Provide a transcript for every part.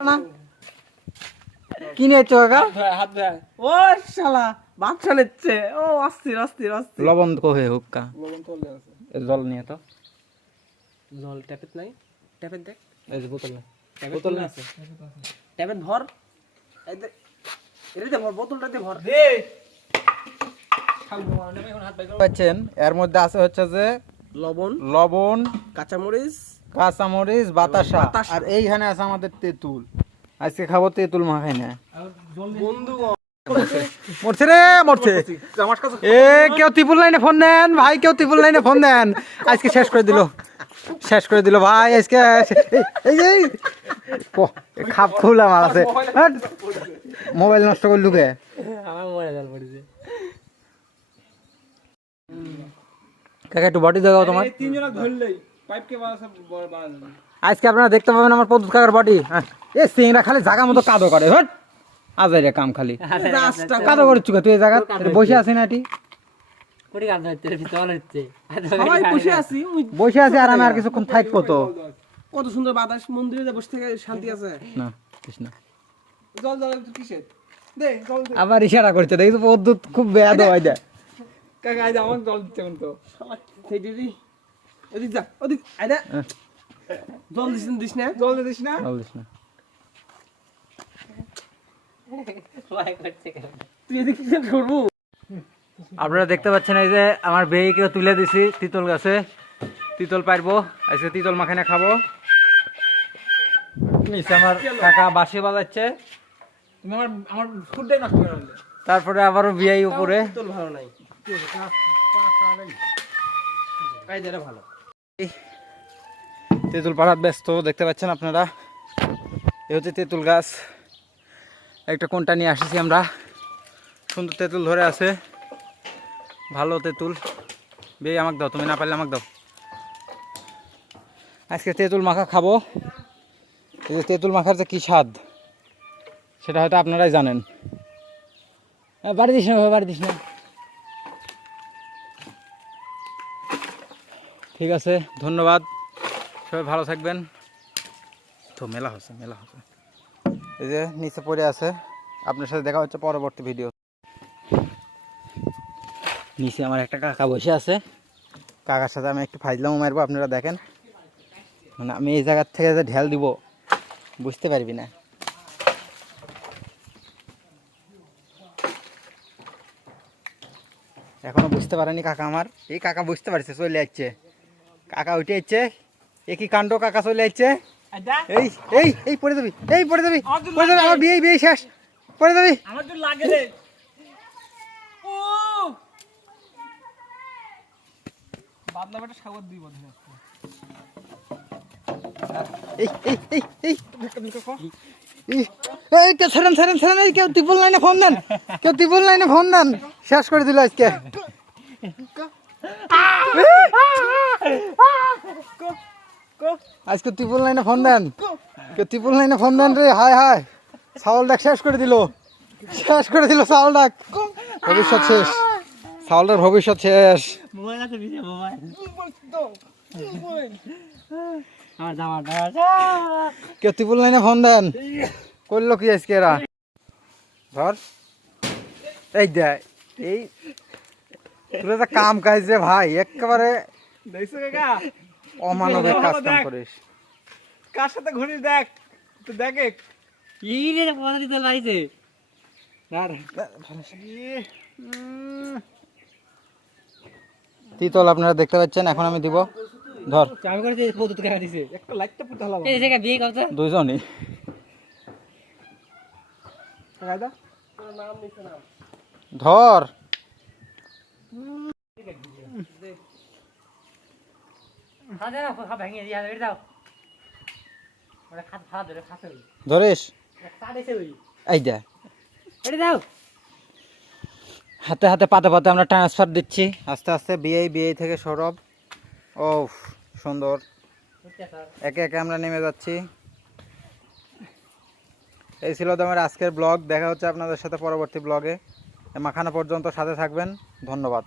না কিনে চোগা হাত ধোয়া ও শালা বাচ্চা নিচ্ছে ও অস্থির অস্থির অস্থির লবণ কোহে হুক্কা লবণ তোলে আছে জল নিয়ে তো জল ট্যাপেট নাই ট্যাপেট দেখ এই যে বোতল বোতল আছে ট্যাপেট ভর এই দে এটাতে ভর বোতলটাতে ভর দে পাচ্ছেন এর মধ্যে আছে হচ্ছে যে লবণ লবণ কাঁচামরিচ বাতাসা আর এইখানে আছে আমাদের তেঁতুল আজকে খাবো তেঁতুল মাখাই না বন্ধু মরছে রে মরছে এ কেউ ত্রিপুল লাইনে ফোন দেন ভাই কেউ ত্রিপুল লাইনে ফোন দেন আজকে শেষ করে দিল ভাই আজকে এই এই খাপ খুল আমার আছে মোবাইল নষ্ট করে লুকে আমার মোবাইল জাল পড়েছে কাকা একটু বডি দেখাও তোমার তিনজন ধরলেই পাইপকে বাড়া যাবে আজকে আপনারা দেখতে পাবেন আমার পদ্মুত কাকার বডি এ সিংরা খালি জায়গা মতো কাদো করে হট আজাইরে কাম খালি কাদো করে চুকা তুই এই জায়গা বসে আছিস না এটি কোটি কাজ হচ্ছে ভিতরে হচ্ছে সবাই বসে আছি বসে আছি আর আমি আর কিছুক্ষণ থাকবো তো কত সুন্দর বাতাস মন্দিরে বসে থেকে শান্তি আছে না কৃষ্ণ জল জল একটু কিসের দে জল দে আবার ইশারা করছে দেখি তো পদ্মুত খুব বেয়াদ হয় দেয় কাকা আইদা আমাকে জল দিতে কোন তো সেই দিদি ওদিক যা ওদিক আইদা জল দিস না জল দিস না বলিস না তুই এদিকে কি করবো আপনারা দেখতে পাচ্ছেন এই যে আমার বেইকেও তুলে দিছি তিতল গাছে তিতল পারবো আজকে তিতল মাখানে খাবো নিচে আমার কাকা বাঁশি বাজাচ্ছে তুমি আমার ফুডটাই নষ্ট করে দিলে তারপরে আবারও বিয়াই উপরে তোর ভালো নাই কাইদাটা ভালো তেঁতুল পাড়াত ব্যস্ত দেখতে পাচ্ছেন আপনারা এ হচ্ছে তেঁতুল গাছ একটা কোনটা নিয়ে আসছি আমরা সুন্দর তেঁতুল ধরে আছে ভালো তেঁতুল বেই আমাকে দাও তুমি না পারলে আমাকে দাও আজকে তেঁতুল মাখা খাবো এই যে তেঁতুল মাখার যে কী স্বাদ সেটা হয়তো আপনারাই জানেন বাড়ি দিস না বাড়ি দিস না ঠিক আছে ধন্যবাদ সবাই ভালো থাকবেন তো মেলা হচ্ছে এই যে নিচে পড়ে আছে আপনার সাথে দেখা হচ্ছে পরবর্তী ভিডিও নিচে আমার একটা কাকা বসে আছে কাকার সাথে আমি একটু ফাইজলামও মারবো আপনারা দেখেন মানে আমি এই জায়গার থেকে যে ঢেল দিব বুঝতে পারবি না এখনো বুঝতে পারেনি কাকা আমার এই কাকা বুঝতে পারছে চলে যাচ্ছে কাকা উঠে যাচ্ছে একই কাণ্ড কাকা চলে যাচ্ছে এই এই এই পড়ে যাবি আমার বিয়ে শেষ পড়ে যাবি আমার তো লাগে রে ও বাদলা বেটা সাগর দুই বন্ধ এই এই এই এই এই কে ছাড়েন এই কেউ ত্রিপল লাইনে ফোন দেন শেষ করে দিল আজকে আজকে ত্রিপল লাইনে ফোন দেন রে হায় চাউল ডাক শেষ করে দিল চাউল ডাক ভবিষ্যৎ শেষ চাউলটার ভবিষ্যৎ শেষ মোবাইল আছে ভিডিও মোবাইল আমার জামা কেউ ত্রিপল লাইনে ফোন দেন করলো কি আজকে এরা ধর এই দেয় এই তোরা কাম কাজ যে ভাই একেবারে দেখছো কাকা অমানবিক কাজ কাম করিস কার সাথে ঘুরিস দেখ তো দেখে এই রে পদারি তো লাইছে তিতল আপনারা দেখতে পাচ্ছেন এখন আমি দিব ধর চাবি করে দিয়ে পদুত কাটা দিছে একটা লাইটটা পুঁতে হলাম এই জায়গা বিয়ে করতে দুইজনই কায়দা তোর নাম নিছে না ধর হাজার খা ভেঙে দিয়া বের দাও ওরা খাত ফা ধরে খাতে ওই ধরিস কাটেছে ওই এই দে বের দাও হাতে পাতে আমরা ট্রান্সফার দিচ্ছি আস্তে আস্তে বিয়ে থেকে সৌরভ ও সুন্দর একে একে আমরা নেমে যাচ্ছি এই ছিল আমার আজকের ব্লগ দেখা হচ্ছে আপনাদের সাথে পরবর্তী ব্লগে মাখানো পর্যন্ত সাথে থাকবেন ধন্যবাদ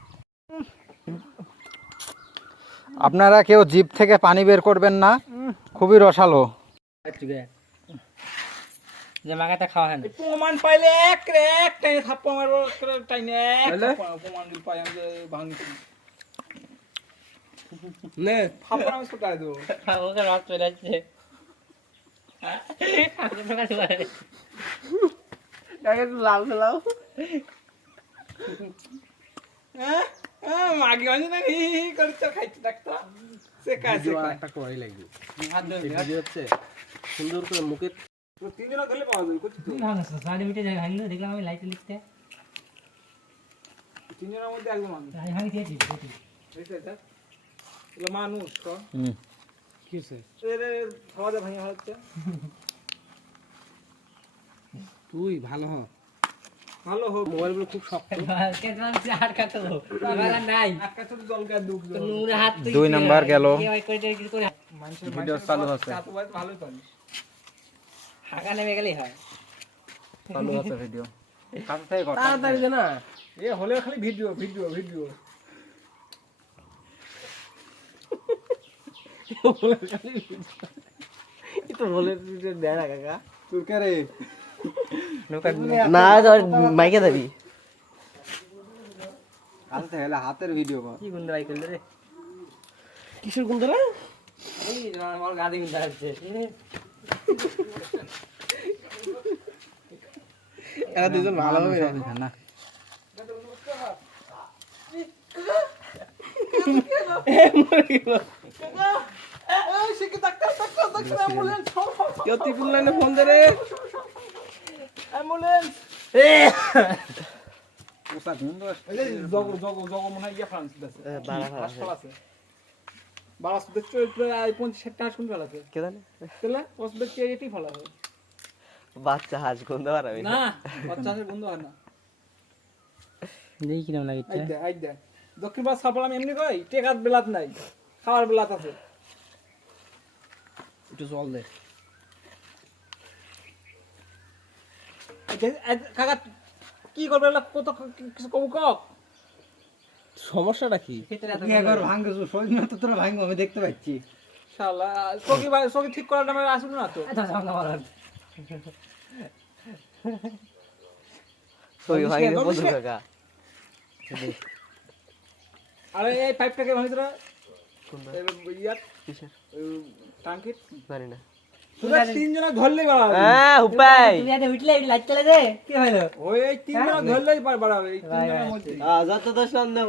আপনারা কেউ জিভ থেকে পানি বের করবেন না খুবই রসালো যে মাগাটা খাওয়া হয় না এই প্রমাণ পাইলে এক টাইনে থাপ্পড় মারবো টাইনে এক প্রমাণ পাই আমি যে ভাঙছি নে থাপ্পড় আমি ছোটাই দেবো ওকে রক চলে যাচ্ছে লাল ফেলাও মাগি মানে না হি করছে খাইতে ডাক্তার সে কাছে একটা করাই লাগবে হাত ধরে হচ্ছে সুন্দর করে মুখে তিনজন ধরলে পাওয়া যাবে করছিস তো সাড়ে মিটে যায় ভাঙলো দেখলাম আমি লাইটে লিখতে তিনজনের মধ্যে একদম মানুষ আমি ভাঙি দিয়েছি দেখতে এটা এগুলো মানুষ তো হুম কি হচ্ছে খাওয়া দাওয়া ভাঙা হচ্ছে তুই ভালো হ ভালো হোক মোবাইলগুলো খুব শক্ত কেটলাম সে হাত কাটলো এবার নাই একটা ছোট জল গায়ে দুঃখ নুরে হাত 2 নাম্বার গেল কি হয় করে মানুষের ভিডিও চালু আছে ভালোই পারিস হাগা নেমে গেলেই হয় চালু আছে ভিডিও কাছে থেকে কথা তাড়াতাড়ি দে না এ হলে খালি ভিডিও ভিডিও ভিডিও তো বলে দেয় না কাকা তুই কে রে না মাইকে দাবি কাছে থেকে হাতের ভিডিও কর কি গুন্দ ভাই করলে রে কিসের কোন ধরে এই আমার গাদি গুন্দ আছে এরা দুজন ভালো হবে না কেউ ত্রিপুল লাইনে ফোন দে রে অ্যাম্বুলেন্স ওসা গুন্দ এই যে জগ মনে হয় ইয়া ফ্রান্স আছে হাসপাতাল আছে বাস দেখছো প্রায় 50-60 টাকা শুনতে আছে কে জানে তাহলে ওস দেখছো এটি ফলা হয় বাচ্চা হাঁস গন্ধ পারবে না বাচ্চাদের বন্ধ হয় না দেখি কিরম লাগিছে আই দে দক্ষিণ পাশ সাপড় আমি এমনি কই টেকাত বেলাত নাই খাওয়ার বেলাত আছে একটু জল দে কাকা কি করবে কত কিছু কম কক সমস্যাটা কি ভাঙ্গে শরীর না তো তোরা ভাঙ্গো আমি দেখতে পাচ্ছি শালা সকি ঠিক করার নামে আসুন না তো ওই ভাই বন্ধু কাকা আরে এই পাইপটাকে ভাঙি তোরা ইয়াত কিসের টাঙ্কির জানি না তোরা তিনজনা ধরলেই বাড়াবে হ্যাঁ উপায় তুমি আজ উঠলে লাইট চলে দে কি হলো ওই তিনজনা ধরলেই বাড়াবে এই তিনজনের মধ্যে যত তো সন্দেহ